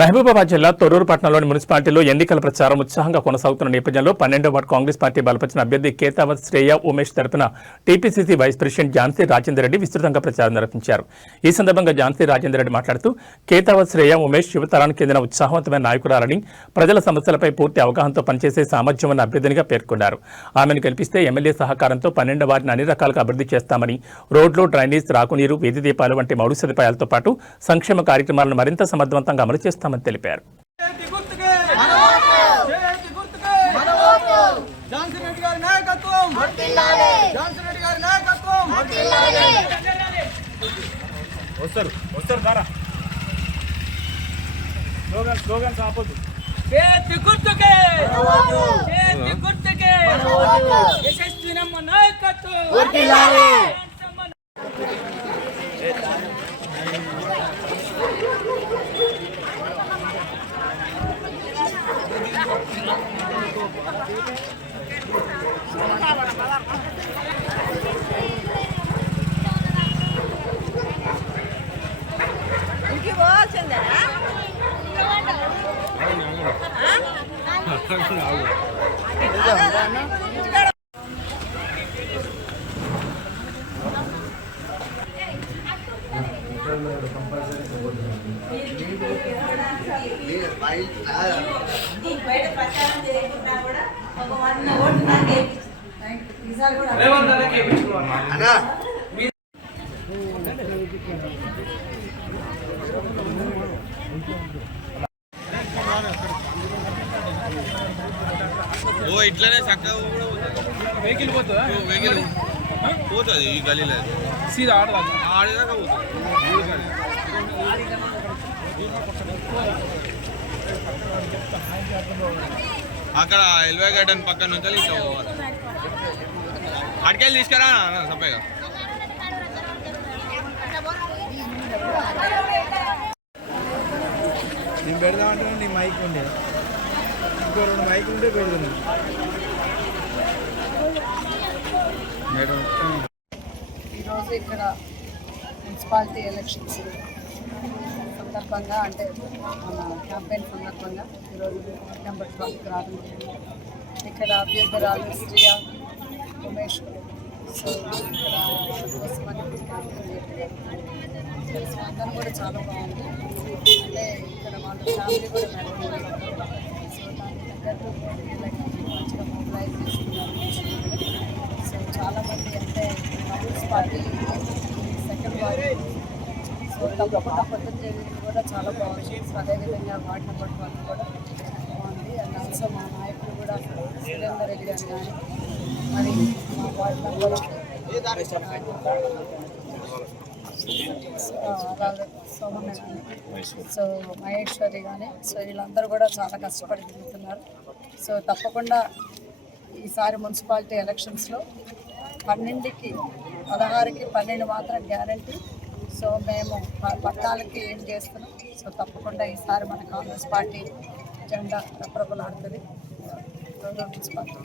మహబూబాబాద్ జిల్లా తొర్రూరు పట్టణంలోని మున్సిపాలిటీలో ఎన్నికల ప్రచారం ఉత్సాహంగా కొనసాగుతున్న నేపథ్యంలో 12వ వార్డు కాంగ్రెస్ పార్టీ బలపరిచిన అభ్యర్థి కేతావత్ శ్రేయ ఉమేష్ తరపున TPCC vice president Jhansi Rajender Reddy విస్తృతంగా ప్రచారం నిర్వహించారు. ఈ సందర్భంగా ఝాన్సీ రాజేందర్ రెడ్డి మాట్లాడుతూ కేతావత్ శ్రేయ ఉమేష్ యువతరానికి చెందిన ఉత్సాహవంతమైన నాయకురాలని, ప్రజల సమస్యలపై పూర్తి అవగాహనతో పనిచేసే సామర్థ్యం ఉన్న అభ్యర్థినిగా పేర్కొన్నారు. ఆమెను గెలిపిస్తే ఎమ్మెల్యే సహకారంతో 12వ వార్డును అన్ని రకాలుగా అభివృద్ధి చేస్తామని, రోడ్లు, డ్రైనేజ్, త్రాగునీరు, వీధి దీపాలు వంటి మౌలిక సదుపాయాలతో పాటు సంక్షేమ కార్యక్రమాలను మరింత సమర్థవంతంగా అమలు చేస్తామని తెలిపారు. ఇట్లనే చక్కగా వెహికల్ పోతుందా? వెహికల్ పోతుంది ఈ గలీలో సీదా ఆడదాకా పోతుంది. అక్కడ ఎల్వై గార్డెన్ పక్కన నుంచి ఇట్లా పోవాలి. అడికెళ్ళి తీసుకురా సప్పగా. నేను పెడదామంటే నీ మైక్ ఉండే, ఇంకో 2 మైక్ ఉంటే పెడుతుంది మేడం. ఈరోజు ఇక్కడ మున్సిపాలిటీ ఎలక్షన్స్ సందర్భంగా, అంటే మన క్యాంపెయిన్ సందర్భంగా ఈరోజు నెంబర్ 12 రావడం. ఇక్కడ అభ్యర్థురాలు శ్రీయ ఉమేష్, సో ఇక్కడ కోసమని స్పందన కూడా చాలా బాగుంది. అంటే ఇక్కడ వాళ్ళ ఫ్యామిలీ కూడా మెరుగుతుంది. సో దానికి తగ్గట్టు మంచిగా మొబిలైజ్ చేస్తున్నారు. సో చాలామంది అంటే Congress party second ward, so తప్పకుండా పొద్దున్న కూడా చాలా బాగుంది. సో అదేవిధంగా వార్డు నెంబర్ 12 కూడా బాగుంది. అండ్ ఆల్సో మా నాయకులు కూడా సురేందర్ రెడ్డి గారు కానీ, మరి మా వార్డు నెంబర్ అలాగే సోమన్న కానీ, సో మహేశ్వరి కానీ, సో వీళ్ళందరూ కూడా చాలా కష్టపడి తిరుగుతున్నారు. సో తప్పకుండా ఈసారి మున్సిపాలిటీ ఎలక్షన్స్లో 12కి 16కి 12 మాత్రం గ్యారంటీ. సో మేము 14కి ఏం చేస్తున్నాం. సో తప్పకుండా ఈసారి మన కాంగ్రెస్ పార్టీ జెండా రెపరెపలాడుతుంది మున్సిపాలిటీ.